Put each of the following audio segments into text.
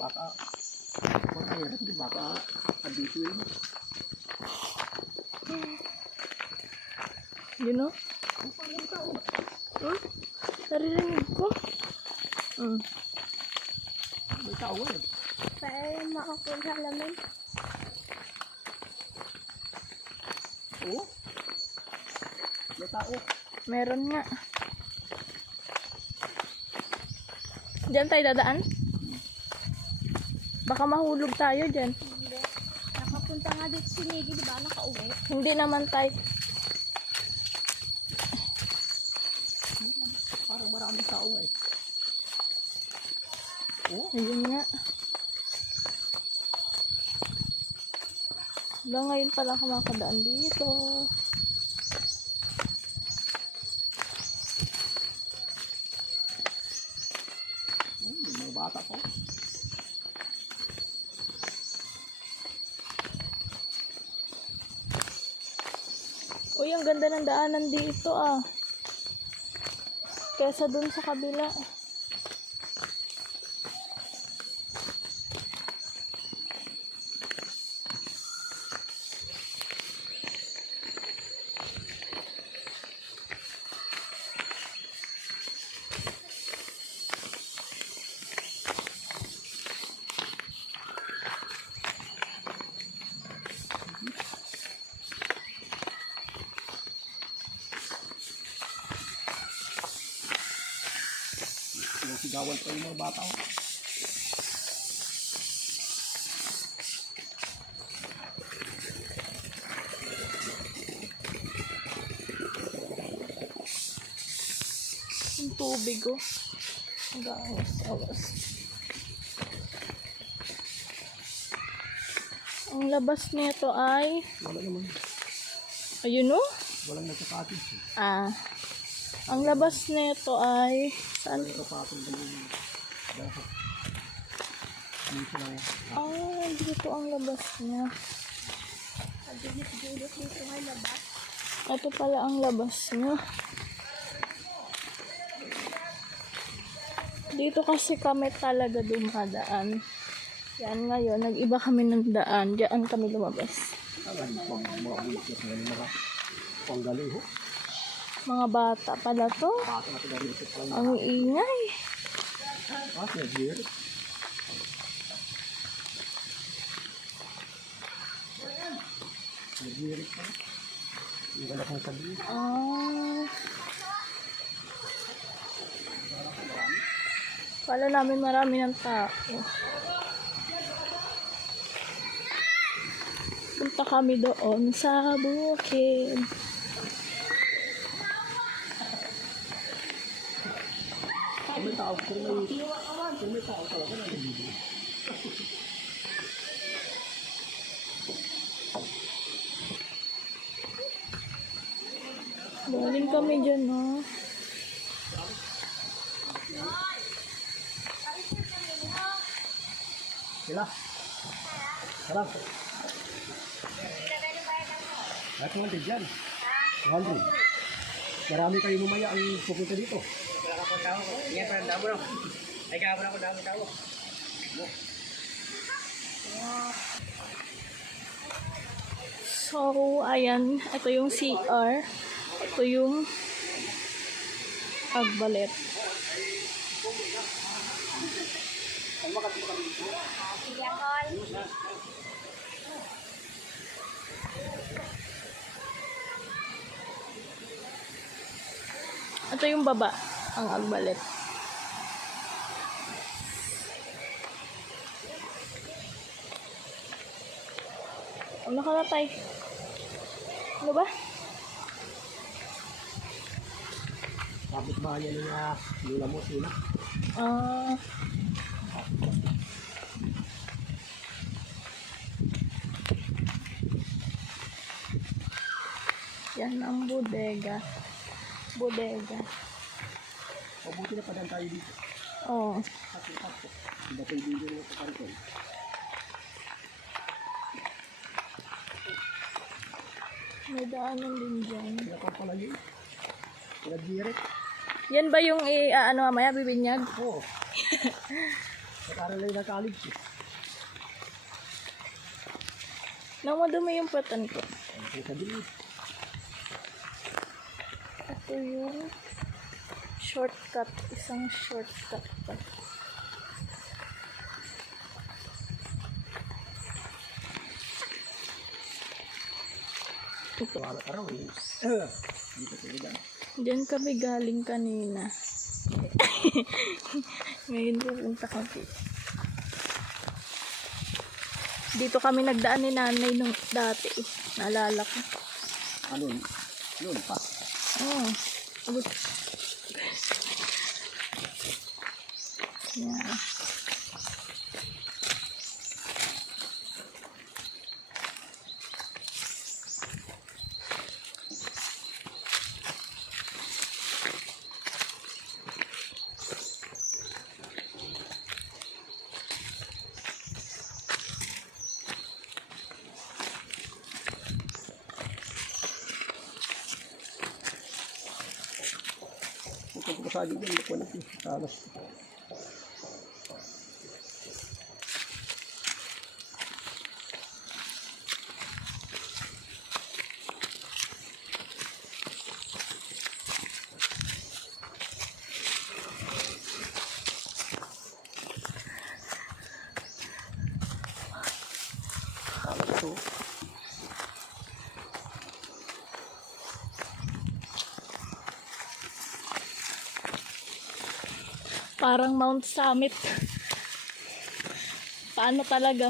Baka, kung mayroon din, baka, andito yun. You know? Naririnig ko. May tao eh. Para makakul sa lamin. Oo. May tao. Meron nga. Diyan tayo dadaan? Baka mahulog tayo dyan. Hindi. Nakapunta nga dito si Niggy, di ba? Nakauwi. Hindi naman tayo. Parang maraming tao eh. Oo. Ayun nga. Hanggang ngayon pala ako makadaan dito. May mga bata po. Uy, ang ganda ng daanan dito ah. Kesa dun sa kabila. Sigawan pa yung mga bata. Yung tubig oh. Ang awas. Ang labas nito ay Wala naman. ayun oh. Walang nagkakatid. Ang labas nito ay saan? Nagkakatid na yung dapat. Dito lang. Dito ang labas niya. Pagdilip-dilip dito nga labas. Ito pala ang labas niya. Dito kasi kami talaga dumadaan. Yan ngayon, nag-iba kami ng daan. Diyan kami lumabas. Alam mo, mga mga panggaling ho. Mga bata pala to. Bata na taga rito pa lang. Ang ingay. Nag-girit. Nag-girit pa. Yung wala kong sabihin. Kala namin marami ng tao. Punta kami doon sa bukid. Kung may tao, kung may tao talaga na nag-girit. Galing kami dyan, no? Sila. Sarap. At 200 dyan. 200. Marami kayo mamaya ang pupunta dito. Wala ka pang tao. Yan pa ang damo no. Ay kahapon ako damo tao. So, ayan. Ito yung CR. Ito yung Agbalet. Ito yung baba, ang Agbalet. Ano nakalatay? Ano ba? Kapit bahay niya nila mo sila. Yan ang bodega. Mabuti na padaan tayo dito. Oh. Sakto. Iba tayo dito na sa karton. May daanan din dyan. Kaya pa pala yun. Nag-girit. Yan ba yung ano mamaya bibinyag? Oo. Nag-aral lang ng college eh. Namadumi yung patan ko. Ang sabi niya. Ito yung shortcut. Isang shortcut pa. Ito. Araw-araw eh. Dito talaga. Diyan kami galing kanina. Ngayon pupunta kami. Dito kami nagdaan ni nanay nung dati. Naalala ko. Ano? Yun pa. Oh. Abot. Yeah. Ito ko sa akin yan. Kulit eh. Talas. Talas ito. Parang Mount Summit. Paano talaga?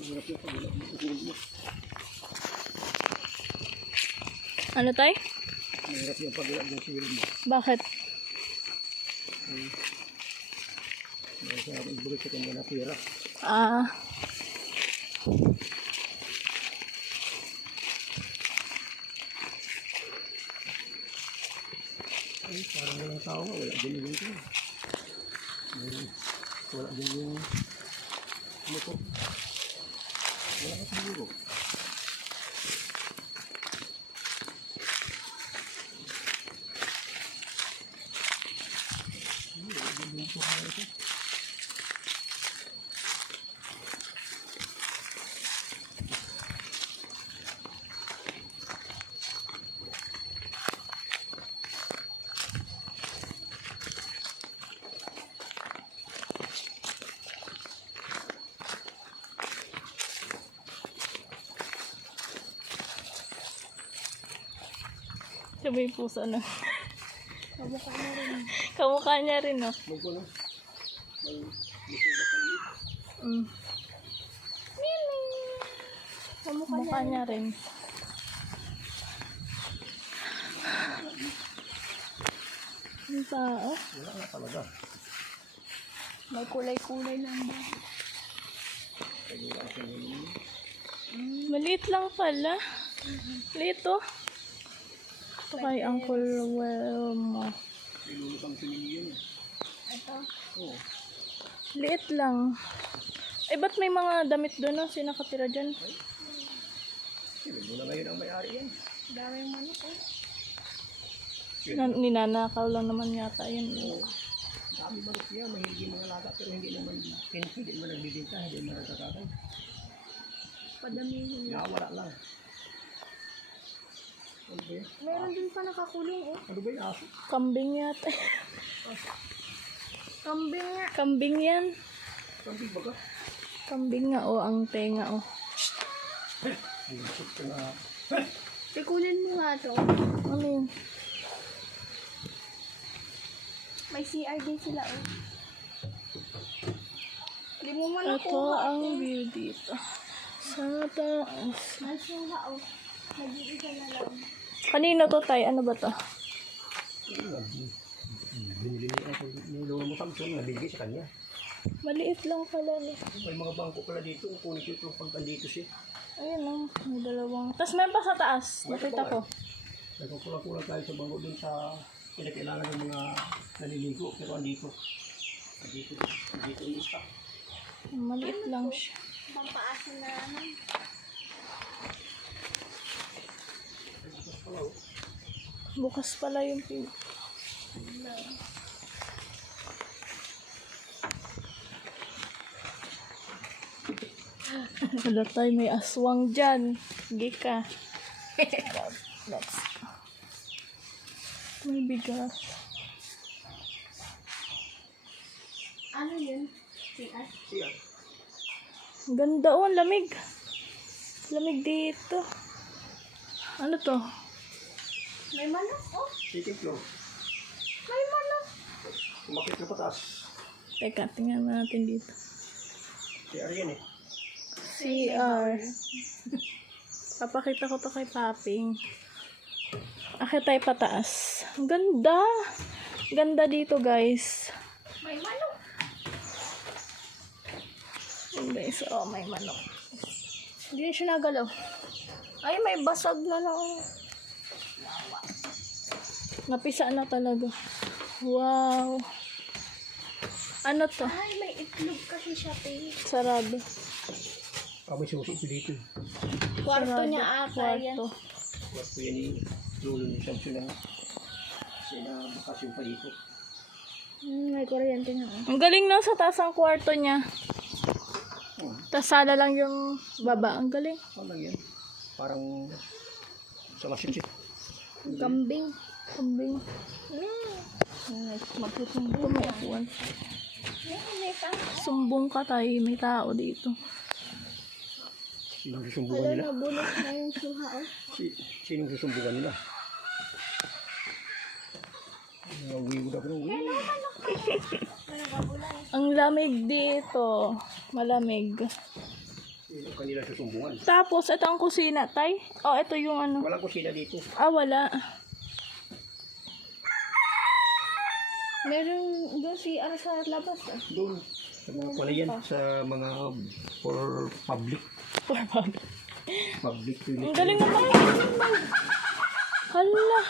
Mahirap yung pagulak ng sigurd mo. Ano tay? Mahirap yung pagulak ng sigurd mo. Bakit? Dahil sa akin ibigay sa kanya na pira. Ah, Ay, parang walang tao nga. Wala din yung ito. Wala din yung ano ko. Wala ka siguro. sabay puso na. Kamukha na rin. Kamukha niya rin, no? Huwag ko na. May musugat ang liit. Mm. Kamukha Kamukha niya rin. Yung tao. Wala nga talaga. May kulay-kulay lang ba? Kaya wala ka ngayon. Maliit lang pala. Liit, oh. Ito kay Uncle Wilmo. Ilulubang sinili yun. Ito. Oo. Liit lang. Eh, ba't may mga damit doon, no? Sino nakatira dyan? Sino mo na ngayon ang may-ari yan? Daming manok eh. Ninanakaw lang naman yata yun. Oo. Dami manok niya. Mahilig yung mga laga pero hindi naman pinsi. Hindi naman nagbibinta. Hindi naman nagkakakay. Padamihin na. Nawala lang. Ano ba yan? Meron din pa nakakulong oh. Ano ba yung aso? Kambing yata. Kambing nga. Kambing yan. Kambing ba ka? Kambing nga oh, ang tenga oh. Lusot ka na. Tikunin mo nga to. Ano yun? May CR din sila oh. Hindi mo man Ito nakuha. ang view dito. Sa taas. May suha oh. Nag-iisa na lang. Kanino to tay? Ano ba to? Binili niya ako. Nilawa mo Samson, nabigay sa kanya. Maliit lang pala ni. May mga bangko pala dito. Kunin ko ito pag andito siya. Ayun lang, may dalawang. Tapos may pa sa taas. Nakita ko. Nagkukulang-kulang tayo sa bangko dun sa pinakailangan ng mga naliligo. Pero andito. Andito yung stock. Maliit lang siya. Pampaasin na naman. Bukas pala yung pin. Wala tayo, may aswang dyan. Sige ka. Let's go. May bigas. Ano yun? CR? Siya. Ang ganda oh, ang lamig. Lamig dito. Ano to? May manok oh. Second floor. May manok. Umakit na pataas. Teka, tingnan natin dito. Siya yan eh. CR. Papakita ko to kay Paping. Akit tayo pataas. Ang ganda. Ganda dito, guys. May manok. Yun, guys. Oh, may manok. Hindi na siya nagalaw. Ay, may basag na lang. Napisa na talaga. Wow. Ano to? Ay, may itlog kasi siya te. Sarado. May susi ito dito. Kwarto Sarado. niya ata yan. Kwarto. Kwarto yan ni Lolo ni Samson na. Sina bakasyon pa dito. May kuryente na. Ang galing na sa taas ang kwarto niya. Tas sala lang yung baba. Ang galing. Ano lang yan? Parang sa masinsit. Kambing. Kambing. Magsusumbong. May akuan. May pang. Sumbong ka tayo. May tao dito. Sinong susumbungan Wala nila? na bulot na yung suha oh. Sinong susumbungan nila? Nawiwod ako ng wiwod. Ang lamig dito. Malamig. Sinong kanila susumbungan? Tapos, ito ang kusina, tay. Oh, ito yung ano. Walang kusina dito. Ah, wala. Meron doon CR sa labas ah. Doon. Sa mga palayan. Sa mga for public. Public Ang toilet. galing naman. Hala.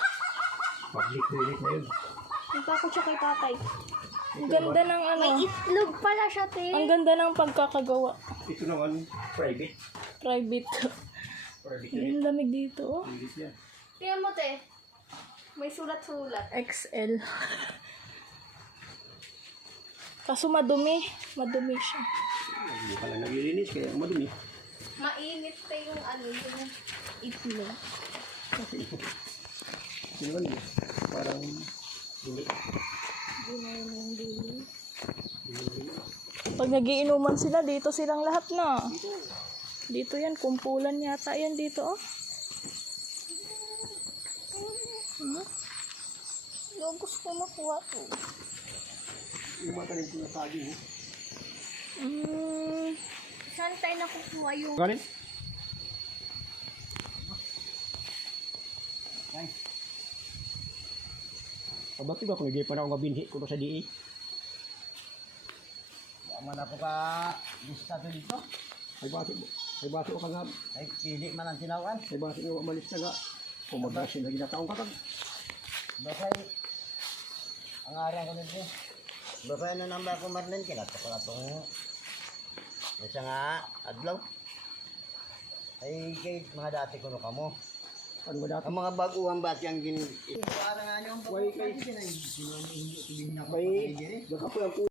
Public toilet na yun. Nagpako siya kay tatay. Ang ganda ng ano. May itlog pala siya te. Ang ganda ng pagkakagawa. Ito naman private. Private. Private toilet. Ang lamig dito, oh. Toilet yan. Tingnan mo te. May sulat-sulat. XL. Kaso madumi. Madumi siya. Hindi pala nalilinis kaya madumi. Mainit te yung ano yung itlog. Sino ba niya? Parang dumi. Pag nagiinuman sila, dito silang lahat na. Dito yan, kumpulan yata yan dito, oh. Yung gusto ko makuha to. Yung mga tanim sinasagi mo. Saan tayo nakukuha yung... Galing? Abati ba kung hindi pa na ako mabinhi ko sa DA? Man ako ka gusto dito. Ay bati ko ka nga. Ay pili man ang tinawan. Ay bati ko malis na nga. Kung mag-asin na ginataong kakag. Basay ang arang ko nito. Basay na namba ko Marlene kinato ko atong isa nga adlaw. Ay kay mga dati ko no kamo. Ano ba dati? Ang mga baguang bati ang gin. Way kay. May. Baka po ang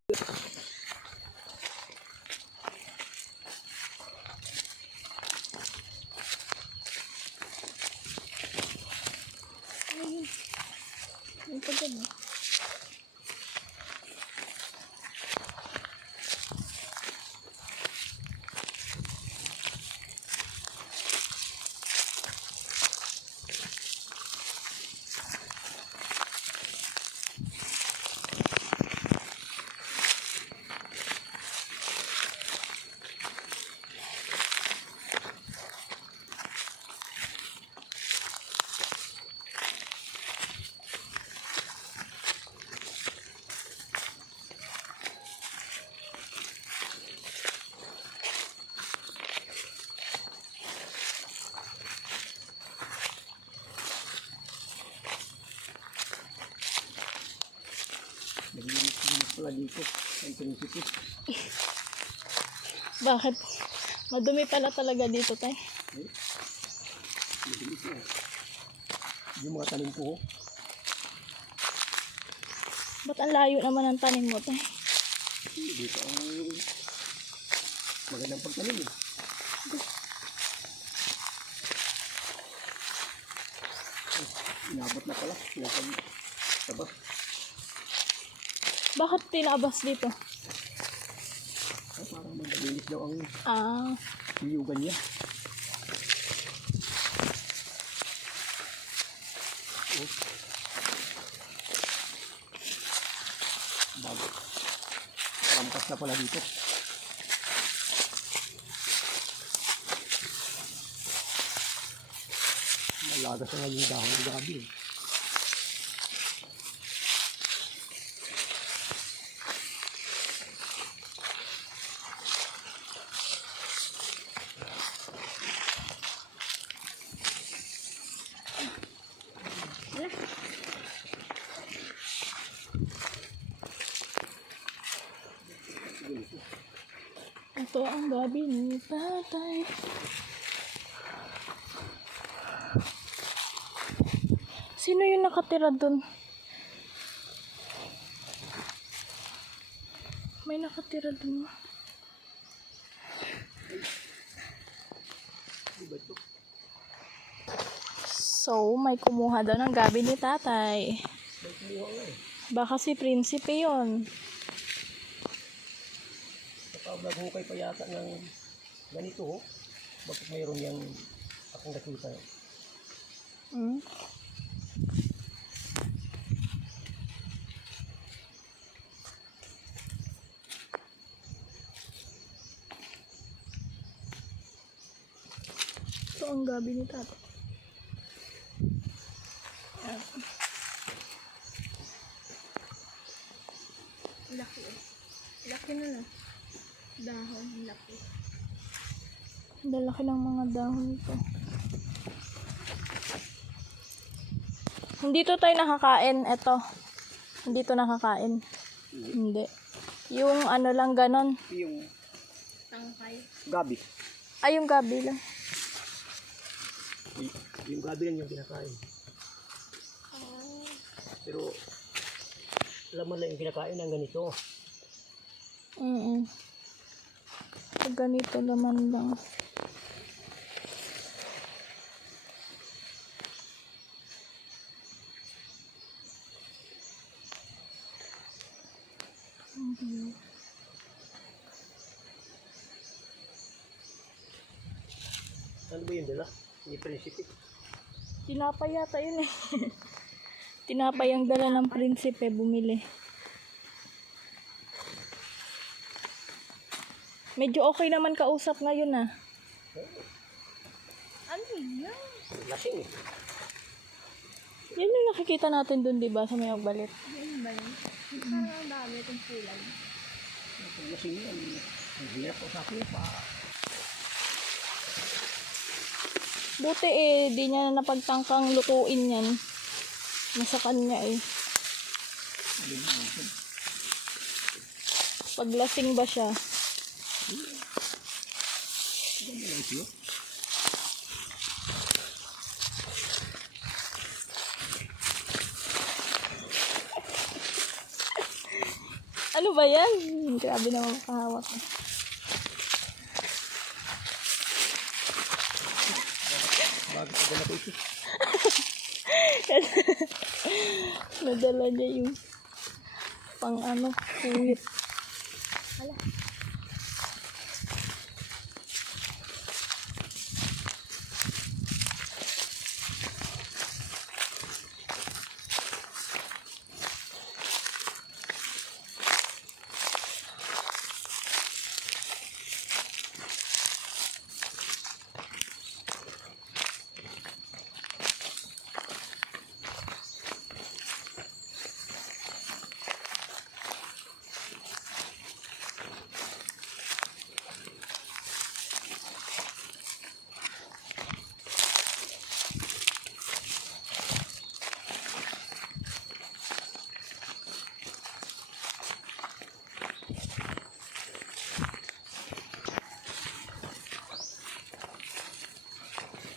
dito. Ang prinsipe. Bakit? Madumi pala talaga dito, tay. Mabilis na. Yung mga tanim ko. Ba't ang layo naman ang tanim mo, tay? Dito ang magandang pagtanim eh. Inabot na pala. Tabas. Bakit tinabas dito? Ay, parang malinis daw ang Ah, liyugan niya. Oh. Bago. Lampas na pala dito. Malagas na nga yung dahon ng gabi eh. ito ang gabi ni tatay. Sino yung nakatira dun? May nakatira dun. So, may kumuha daw ng gabi ni tatay. Baka si Prinsipe yun. Kapag naghukay pa yata ng ganito, oh. Bakit mayroon yung akong nakita? Hmm? Ito ang gabi ni tatay. Ayan. Laki eh. Laki na na. Dahon, laki. Ang lalaki ng mga dahon nito. Hindi to tayo nakakain. Ito. Hindi to nakakain. Hindi. Yung ano lang ganon. Yung Tangkay. gabi. Ay, yung gabi lang. Yung gabi lang yung kinakain. Pero laman lang yung kinakain ng ganito. Pag ganito naman lang. Ano ba yung dala? Ni Prinsipe. Tinapay yata yun eh. Tinapay ang dala ng Prinsipe, bumili. Medyo okay naman kausap ngayon ah. Ano yan? Lasing eh. Yan yung nakikita natin dun, di ba, sa may Magbalit. Yan ba yun? Parang ang dami itong kulay. Lasing yan. Ang hirap ko sa akin pa. Buti eh, di niya na napagtangkang lutuin yan. Nasa kanya eh. Paglasing ba siya? Ano ba yan? Grabe naman makahawak. Bakit ka dala ko ito? Nadala niya yung pang ano, kuwit.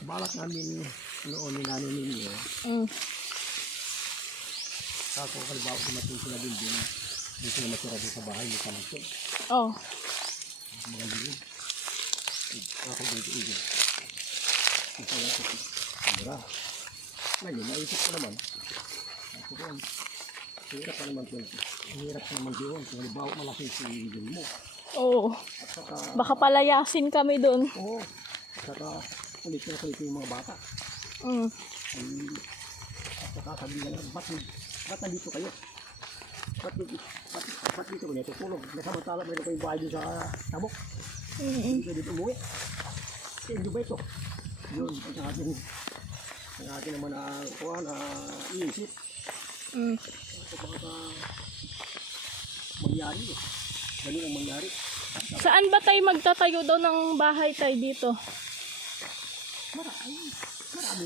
balak namin noon ni nanay ninyo. Mm. Kako kalibaw kung natin sila building. Hindi sila matira din sa bahay. Hindi ka nagso. Oh. Mga liig. Ako dito igil. Ito lang ito. Mura. Ngayon, naisip ko naman. Ako ko, hirap pa naman yun. Hirap pa naman yun. Kung halimbawa malaki si igil mo. Oo. At saka, Baka palayasin kami doon. oo. At saka, kulit na kulit yung mga bata. Mm. At saka sabihin lang, ba't nandito kayo? Ba't dito ko nito tulog? Nasamantala meron kayong bahay dun sa tabok. Hindi kayo dito umuwi. Kaya nyo ba ito? Yun, ang atin naman na iisip. Mm. Ito baka mangyari eh. Ganun ang mangyari. Saan ba tayo magtatayo daw ng bahay tayo dito? Marami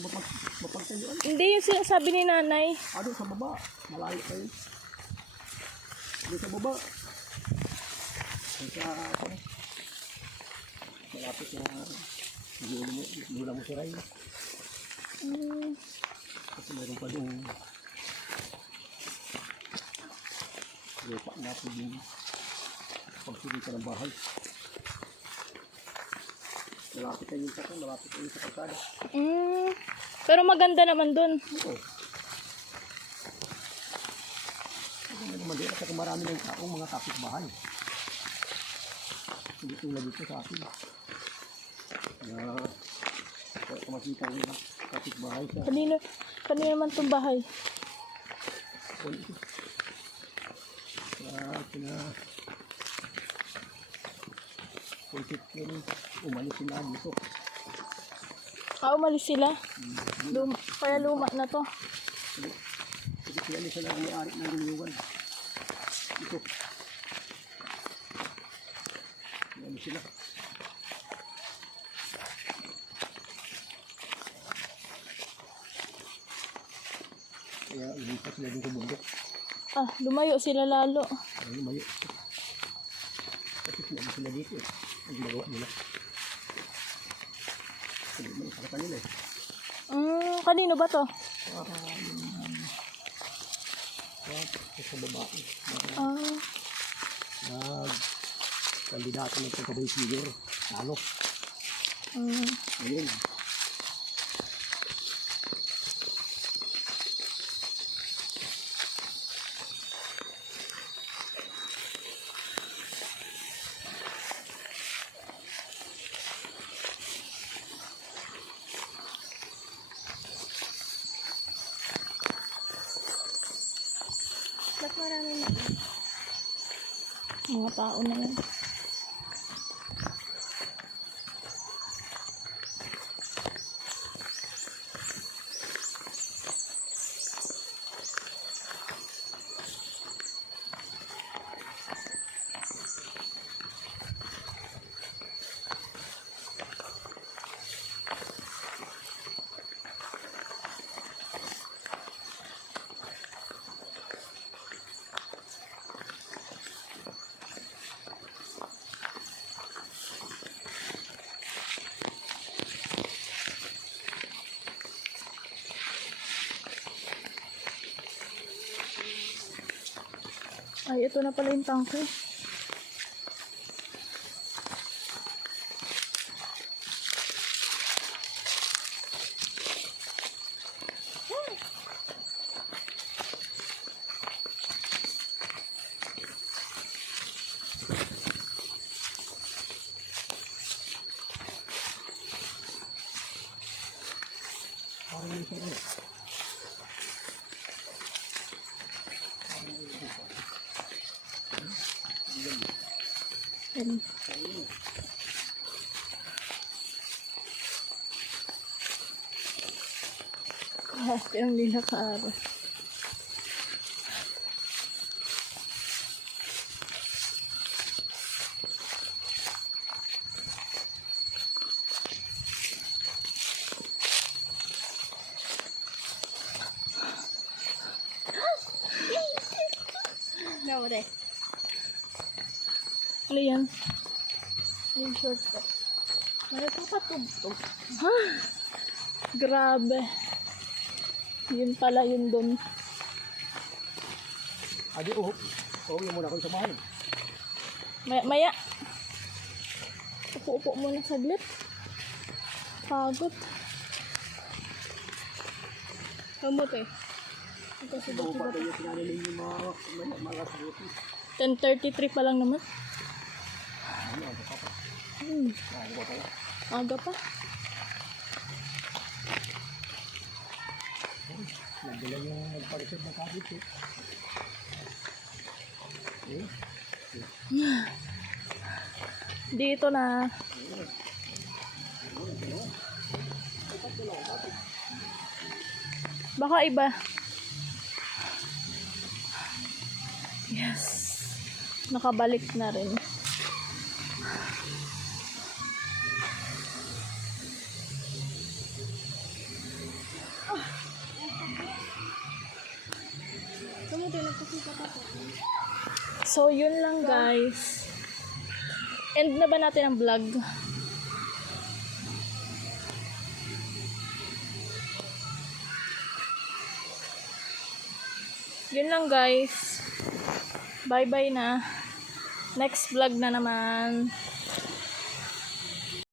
mapagtayuan. Hindi yung sinasabi ni nanay. Ano sa baba? Malayo kayo. Doon sa baba. Malapit na lula mo si Ray. Mm. Kasi meron pa doon lupa na po din pagsulit ka ng bahay. Malapit kayo sa kan, malapit kayo sa kalsada. Mm. Pero maganda naman doon. Oo. Maganda naman din kasi marami ng taong mga kapitbahay. Hindi tulad dito sa akin. Kung makita nyo kapitbahay sa Kanino naman itong bahay? Kung umalis sila dito. Umalis sila? Kaya luma na to. Kasi sila ang may-ari ng gulungan. Ito. Umalis sila. Kaya ilipat sila dito bundok. Lumayo sila lalo. Ay, lumayo. Kasi sila dito eh. Ang ginagawa nila. Kasi may isa ka kanila eh. Kanino ba to? Sa babae. Kandidato ng pagkabay figure. Talo. Ayun. Ba't marami na? Mga tao na yan. Ay, ito na pala yung tangke. Yan. Kahit ang lila kaara. Nawala. Ano yan? Yung shortcut. Malagpapatugtog. Ha? Grabe. Yun pala yun dun. Adi, yun muna ako sa bahay. Maya. Upo muna saglit. Pagod. Kamot eh. Ito si Bago pa Bati. tayo sinanilin yung mga sabuti. 10:33 pa lang naman. Ano, ano pa pa? Bago pa tayo. Aga pa. Nagdala yung nagparisip na kabit eh. Dito na. Baka iba. Yes. Nakabalik na rin. So, yun lang guys. End na ba natin ang vlog? Yun lang guys. Bye-bye na. Next vlog na naman.